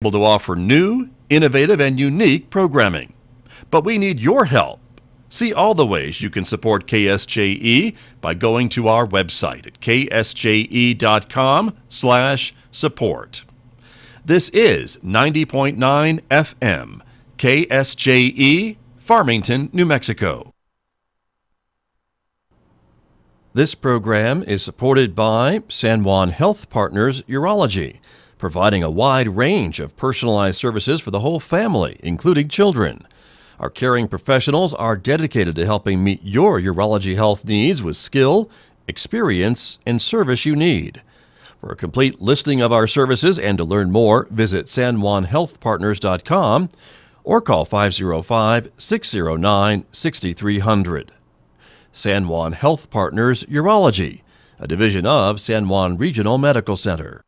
able to offer new, innovative, and unique programming. But we need your help. See all the ways you can support KSJE by going to our website at ksje.com/support. This is 90.9 FM, KSJE, Farmington, New Mexico. This program is supported by San Juan Health Partners Urology, providing a wide range of personalized services for the whole family, including children. Our caring professionals are dedicated to helping meet your urology health needs with skill, experience, and service you need. For a complete listing of our services and to learn more, visit sanjuanhealthpartners.com or call 505-609-6300. San Juan Health Partners Urology, a division of San Juan Regional Medical Center.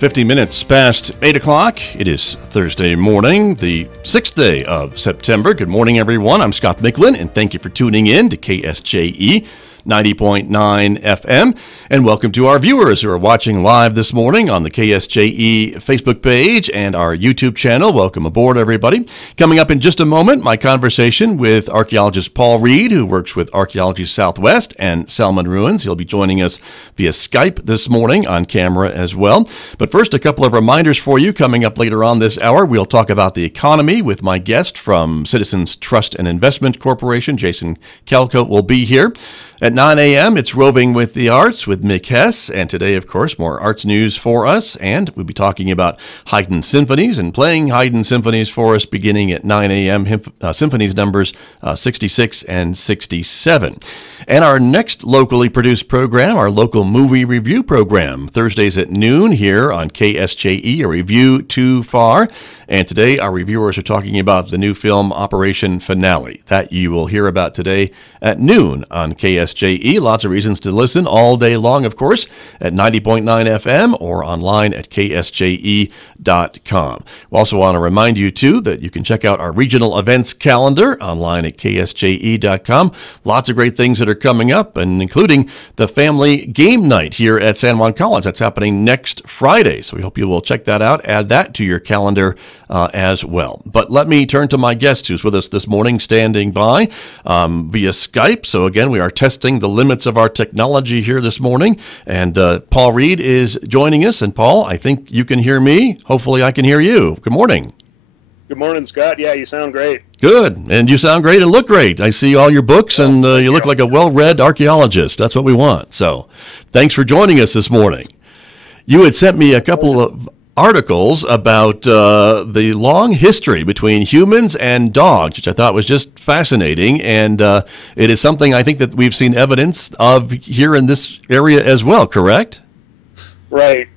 50 minutes past 8 o'clock. It is Thursday morning, the 6th day of September. Good morning, everyone. I'm Scott Michlin, and thank you for tuning in to KSJE 90.9 FM. And welcome to our viewers who are watching live this morning on the KSJE Facebook page and our YouTube channel. Welcome aboard, everybody. Coming up in just a moment, my conversation with archaeologist Paul Reed, who works with Archaeology Southwest and Salmon Ruins. He'll be joining us via Skype this morning on camera as well. But first, a couple of reminders for you. Coming up later on this hour, we'll talk about the economy with my guest from Citizens Trust and Investment Corporation. Jason Kelko will be here. At 9 a.m., it's Roving with the Arts with Mick Hess. And today, of course, more arts news for us. And we'll be talking about Haydn symphonies and playing Haydn symphonies for us beginning at 9 a.m., symphonies numbers 66 and 67. And our next locally produced program, our local movie review program, Thursdays at noon here on KSJE, a review too far. And today, our reviewers are talking about the new film Operation Finale. That you will hear about today at noon on KSJE. Lots of reasons to listen all day long, of course, at 90.9 FM or online at ksje.com. We also want to remind you, too, that you can check out our regional events calendar online at ksje.com. Lots of great things that are coming up, and including the family game night here at San Juan College. That's happening next Friday, so we hope you will check that out. Add that to your calendar as well. But let me turn to my guest who's with us this morning, standing by via Skype. So again, we are testing the limits of our technology here this morning, and Paul Reed is joining us. And Paul, I think you can hear me. Hopefully I can hear you. Good morning. Good morning, Scott. Yeah, you sound great. Good. And you sound great and look great. I see all your books, and you look like a well-read archaeologist. That's what we want. So thanks for joining us this morning. You had sent me a couple of articles about the long history between humans and dogs, which I thought was just fascinating, and it is something I think that we've seen evidence of here in this area as well, correct? Right.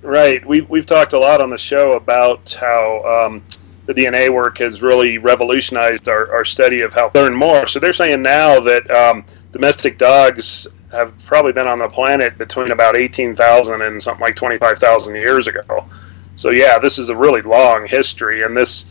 We've talked a lot on the show about how the DNA work has really revolutionized our study of how to learn more. So they're saying now that domestic dogs have probably been on the planet between about 18,000 and something like 25,000 years ago. So yeah, this is a really long history, and this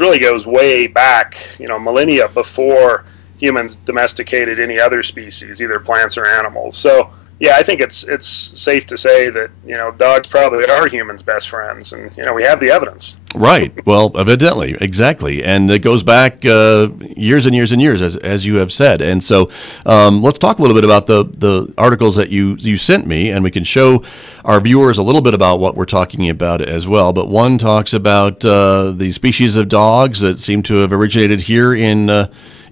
really goes way back, millennia before humans domesticated any other species, either plants or animals. So yeah, I think it's safe to say that dogs probably are humans' best friends, and we have the evidence. Right. Well, evidently, exactly, and it goes back years and years and years, as you have said. And so, let's talk a little bit about the articles that you sent me, and we can show our viewers a little bit about what we're talking about as well. But one talks about the species of dogs that seem to have originated here in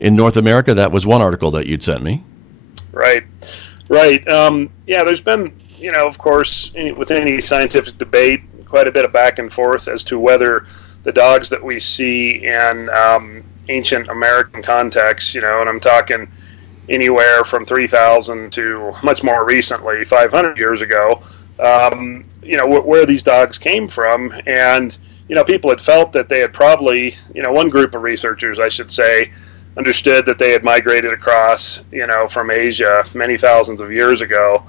North America. That was one article that you'd sent me. Right. Yeah, there's been, of course, with any scientific debate, quite a bit of back and forth as to whether the dogs that we see in ancient American contexts, and I'm talking, anywhere from 3,000 to much more recently, 500 years ago, where these dogs came from. And, people had felt that they had probably, one group of researchers, I should say, understood that they had migrated across, from Asia many thousands of years ago,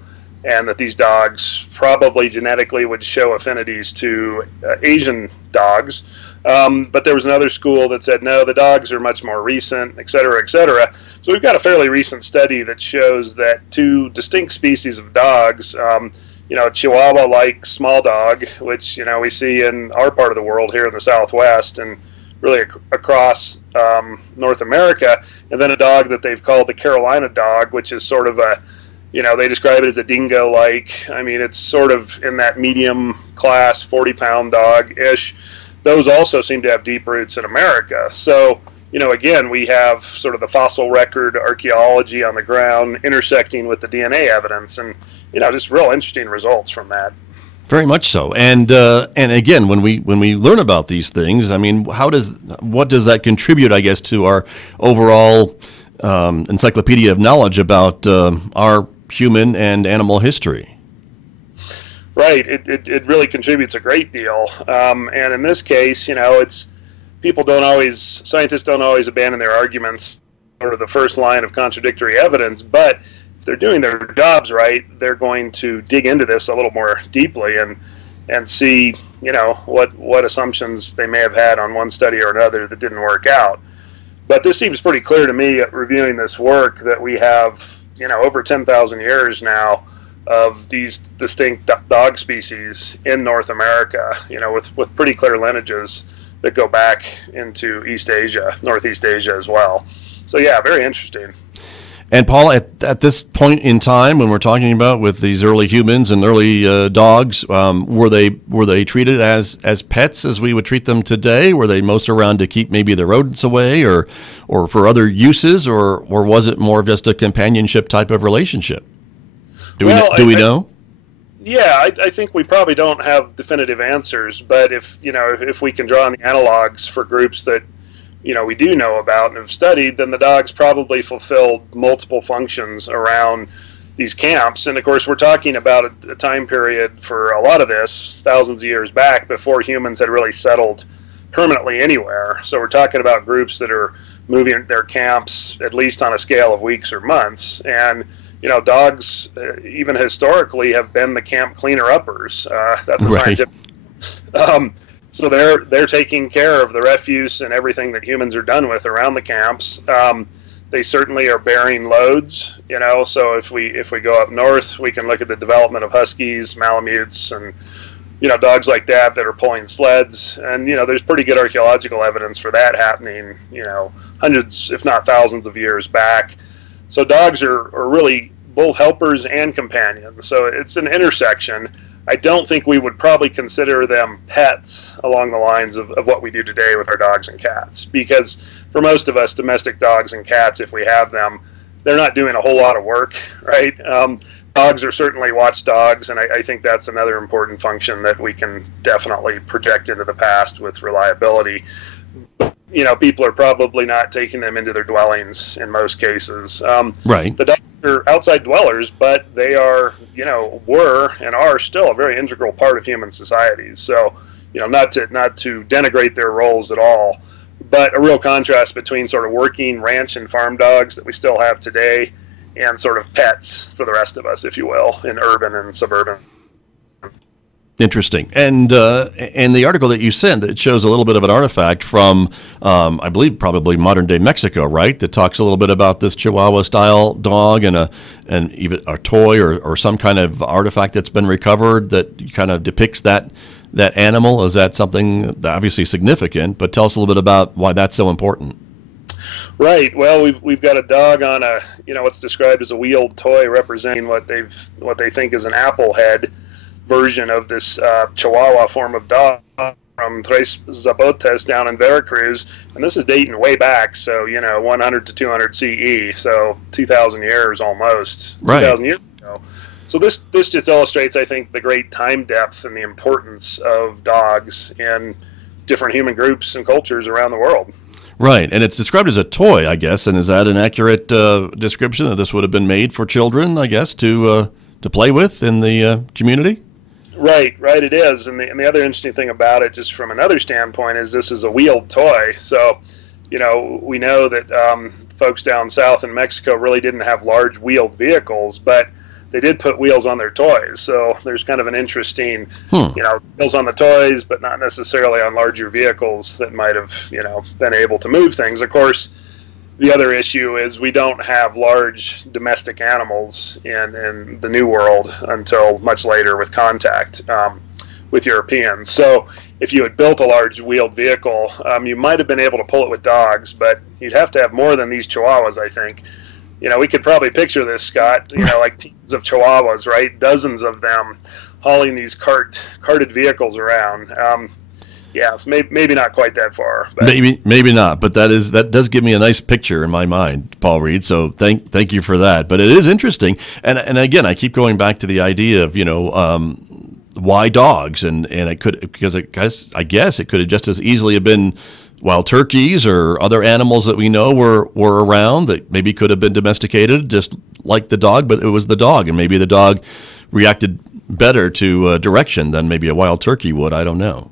and that these dogs probably genetically would show affinities to Asian dogs. But there was another school that said, no, the dogs are much more recent, et cetera, et cetera. So we've got a fairly recent study that shows that two distinct species of dogs, Chihuahua-like small dog, which, we see in our part of the world here in the Southwest and really across North America, and then a dog that they've called the Carolina dog, which is sort of a, they describe it as a dingo-like. I mean, it's sort of in that medium class, 40-pound dog-ish. Those also seem to have deep roots in America. So, again, we have sort of the fossil record archaeology on the ground intersecting with the DNA evidence, and, just real interesting results from that. Very much so. And again, when we learn about these things, I mean, what does that contribute, I guess, to our overall encyclopedia of knowledge about our human and animal history? Right. It really contributes a great deal. And in this case, scientists don't always abandon their arguments or the first line of contradictory evidence, but if they're doing their jobs right, they're going to dig into this a little more deeply and see, what assumptions they may have had on one study or another that didn't work out. But this seems pretty clear to me at reviewing this work that we have, over 10,000 years now of these distinct dog species in North America, with pretty clear lineages that go back into East Asia, Northeast Asia as well. So yeah, very interesting. And Paul, at this point in time, when we're talking about with these early humans and early dogs, were they treated as pets as we would treat them today? Were they most around to keep maybe the rodents away, or for other uses, or was it more of just a companionship type of relationship? Do we know? Yeah, I think we probably don't have definitive answers, but if we can draw on the analogs for groups that we do know about and have studied, then the dogs probably fulfilled multiple functions around these camps. And of course, we're talking about a time period for a lot of this, thousands of years back, before humans had really settled permanently anywhere. So we're talking about groups that are moving their camps at least on a scale of weeks or months. And dogs, even historically, have been the camp cleaner-uppers. That's a scientific. So they're taking care of the refuse and everything that humans are done with around the camps. They certainly are bearing loads, so if we go up north, we can look at the development of huskies, malamutes, and dogs like that are pulling sleds. And there's pretty good archaeological evidence for that happening, hundreds, if not thousands of years back. So dogs are really both helpers and companions. So it's an intersection. I don't think we would probably consider them pets along the lines of what we do today with our dogs and cats, because for most of us, domestic dogs and cats, if we have them, they're not doing a whole lot of work, right? Dogs are certainly watchdogs, and I think that's another important function that we can definitely project into the past with reliability. People are probably not taking them into their dwellings in most cases. Right. The dogs are outside dwellers, but they are, were and are still a very integral part of human societies. So, not to denigrate their roles at all, but a real contrast between sort of working ranch and farm dogs that we still have today and sort of pets for the rest of us, if you will, in urban and suburban. Interesting. And the article that you sent, that shows a little bit of an artifact from, I believe, probably modern-day Mexico, right? That talks a little bit about this Chihuahua-style dog and even a toy or some kind of artifact that's been recovered that kind of depicts that animal. Is that something that obviously significant? But tell us a little bit about why that's so important. Right. Well, we've got a dog on a what's described as a wheeled toy representing what they think is an apple head version of this Chihuahua form of dog from Tres Zapotes down in Veracruz, and this is dating way back, so 100 to 200 CE, so 2,000 years almost, right. 2,000 years ago. So this just illustrates, I think, the great time depth and the importance of dogs in different human groups and cultures around the world. Right, and it's described as a toy, I guess. And is that an accurate description that this would have been made for children, I guess, to play with in the community? Right, it is. And the other interesting thing about it, just from another standpoint, is this is a wheeled toy. So, we know that folks down south in Mexico really didn't have large wheeled vehicles, but they did put wheels on their toys. So there's kind of an interesting, wheels on the toys, but not necessarily on larger vehicles that might have, been able to move things. Of course, the other issue is we don't have large domestic animals in the New World until much later with contact with Europeans. So if you had built a large wheeled vehicle, you might have been able to pull it with dogs, but you'd have to have more than these Chihuahuas, I think. We could probably picture this, Scott, like teams of Chihuahuas, right? Dozens of them hauling these carted vehicles around. So maybe not quite that far. But. Maybe not, but that does give me a nice picture in my mind, Paul Reed. So thank you for that. But it is interesting, and again, I keep going back to the idea of why dogs, and it could, because I guess it could have just as easily have been wild turkeys or other animals that we know were around that maybe could have been domesticated just like the dog, but it was the dog, and maybe the dog reacted better to direction than maybe a wild turkey would. I don't know.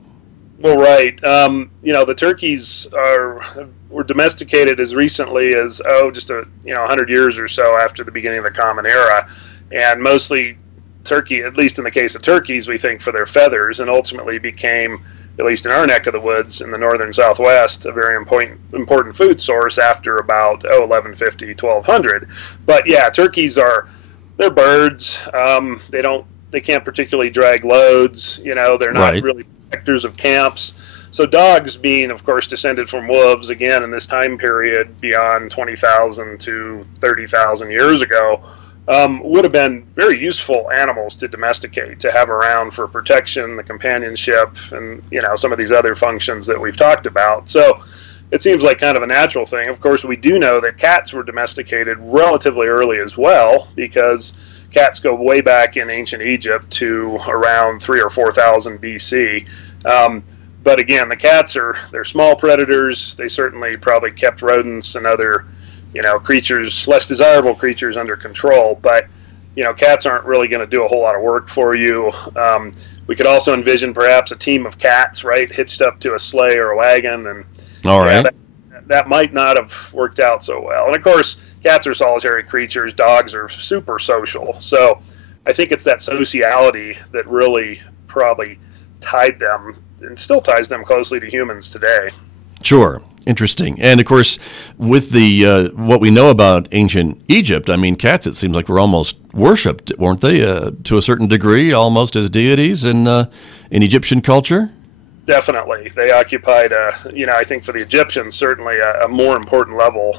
Well, right. The turkeys were domesticated as recently as just 100 years or so after the beginning of the Common Era, and mostly turkey, at least in the case of turkeys, we think for their feathers, and ultimately became, at least in our neck of the woods in the northern Southwest, a very important food source after about 1150, 1200. But yeah, turkeys they're birds. They can't particularly drag loads. They're not really protectors of camps. So dogs, being of course descended from wolves, again in this time period beyond 20,000 to 30,000 years ago, would have been very useful animals to domesticate, to have around for protection, the companionship, and some of these other functions that we've talked about. So it seems like kind of a natural thing. Of course, we do know that cats were domesticated relatively early as well, because cats go way back in ancient Egypt to around 3,000 or 4,000 BC. But again, the cats they're small predators. They certainly probably kept rodents and other creatures, less desirable creatures, under control. But, cats aren't really going to do a whole lot of work for you. We could also envision perhaps a team of cats, right, hitched up to a sleigh or a wagon. And all right. That might not have worked out so well. And of course, cats are solitary creatures. Dogs are super social. So I think it's that sociality that really probably tied them and still ties them closely to humans today. Sure. Interesting. And of course, with the what we know about ancient Egypt, I mean, cats, it seems like were almost worshipped, weren't they, to a certain degree, almost as deities in Egyptian culture? Definitely. They occupied, I think for the Egyptians, certainly a more important level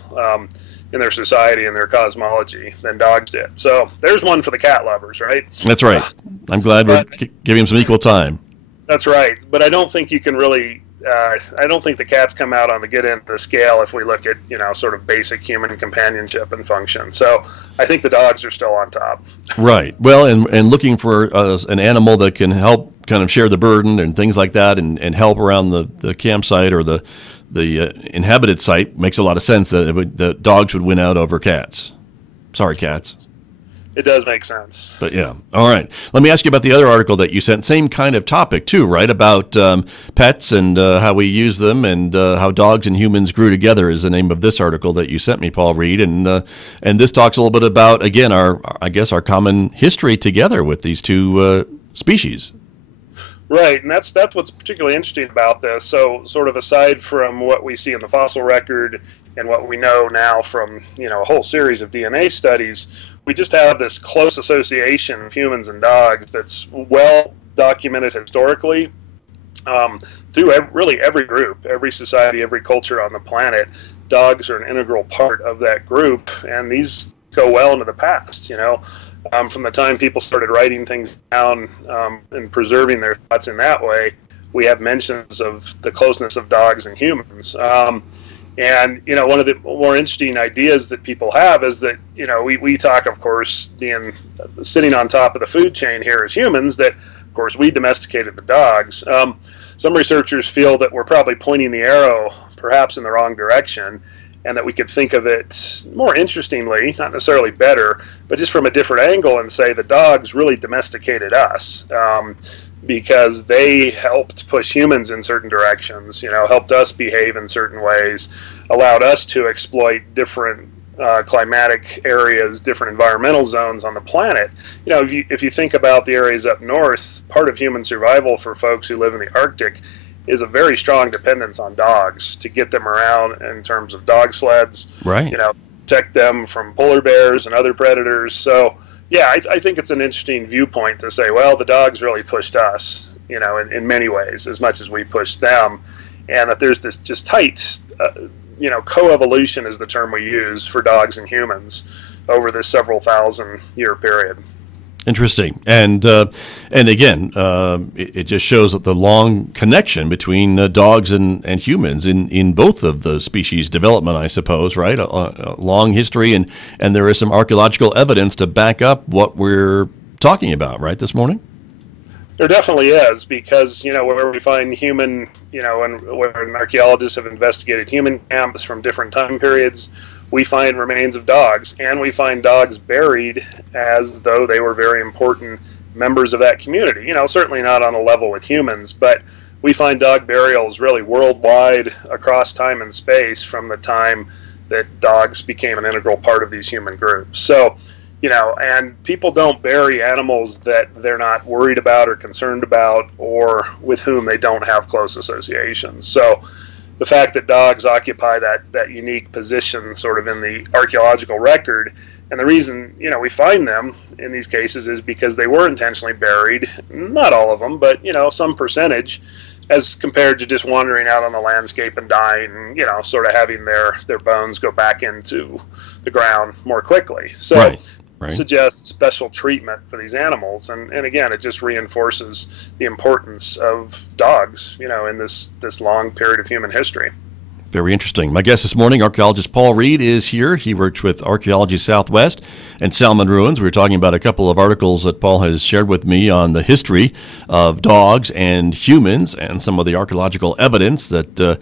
in their society and their cosmology than dogs did. So there's one for the cat lovers, right? That's right. I'm glad we're giving them some equal time. That's right. But I don't think you can really... I don't think the cats come out on the good end of the scale if we look at, sort of basic human companionship and function. So I think the dogs are still on top. Right. Well, and looking for an animal that can help kind of share the burden and things like that, and help around the campsite or the inhabited site makes a lot of sense that the dogs would win out over cats. Sorry, cats. It does make sense. But yeah. All right. Let me ask you about the other article that you sent. Same kind of topic too, right? About pets and how we use them, and how dogs and humans grew together is the name of this article that you sent me, Paul Reed. And this talks a little bit about, again, our common history together with these two species. Right, and that's what's particularly interesting about this. So sort of aside from what we see in the fossil record and what we know now from, a whole series of DNA studies, we just have this close association of humans and dogs that's well documented historically through really every group, every society, every culture on the planet. Dogs are an integral part of that group, and these go well into the past, from the time people started writing things down and preserving their thoughts in that way. We have mentions of the closeness of dogs and humans. And, one of the more interesting ideas that people have is that, we talk, of course, being sitting on top of the food chain here as humans, that, of course, we domesticated the dogs. Some researchers feel that we're probably pointing the arrow perhaps in the wrong direction, and that we could think of it more interestingly, not necessarily better, but just from a different angle, and say the dogs really domesticated us, because they helped push humans in certain directions, helped us behave in certain ways, allowed us to exploit different climatic areas, different environmental zones on the planet. If you think about the areas up north, part of human survival for folks who live in the Arctic is a very strong dependence on dogs to get them around in terms of dog sleds, right? Protect them from polar bears and other predators. So yeah, I think it's an interesting viewpoint to say, well, the dogs really pushed us, in many ways, as much as we pushed them, and that there's this just tight coevolution is the term we use for dogs and humans over this several thousand year period. Interesting. And again, it just shows that the long connection between dogs and humans in both of the species development, I suppose, right? A long history, and there is some archaeological evidence to back up what we're talking about, right, this morning? There definitely is, because, where we find human, and when archaeologists have investigated human camps from different time periods, we find remains of dogs, and we find dogs buried as though they were very important members of that community. Certainly not on a level with humans, but we find dog burials really worldwide across time and space from the time that dogs became an integral part of these human groups. So, and people don't bury animals that they're not worried about or concerned about, or with whom they don't have close associations. So the fact that dogs occupy that unique position sort of in the archaeological record, and the reason, we find them in these cases is because they were intentionally buried, not all of them, but, some percentage, as compared to just wandering out on the landscape and dying, sort of having their bones go back into the ground more quickly. So right. Suggests special treatment for these animals, and again, it just reinforces the importance of dogs, in this long period of human history. Very interesting. My guest this morning, archaeologist Paul Reed, is here. He works with Archaeology Southwest and Salmon Ruins. We were talking about a couple of articles that Paul has shared with me on the history of dogs and humans, and some of the archaeological evidence that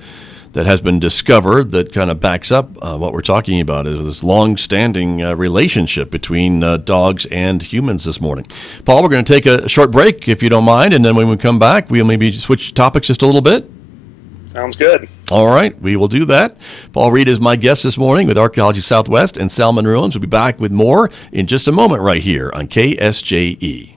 has been discovered that kind of backs up what we're talking about, is this long-standing relationship between dogs and humans this morning. Paul, we're going to take a short break, if you don't mind, and then when we come back, we'll maybe switch topics just a little bit. Sounds good. All right, we will do that. Paul Reed is my guest this morning with Archaeology Southwest and Salmon Ruins. We'll be back with more in just a moment right here on KSJE.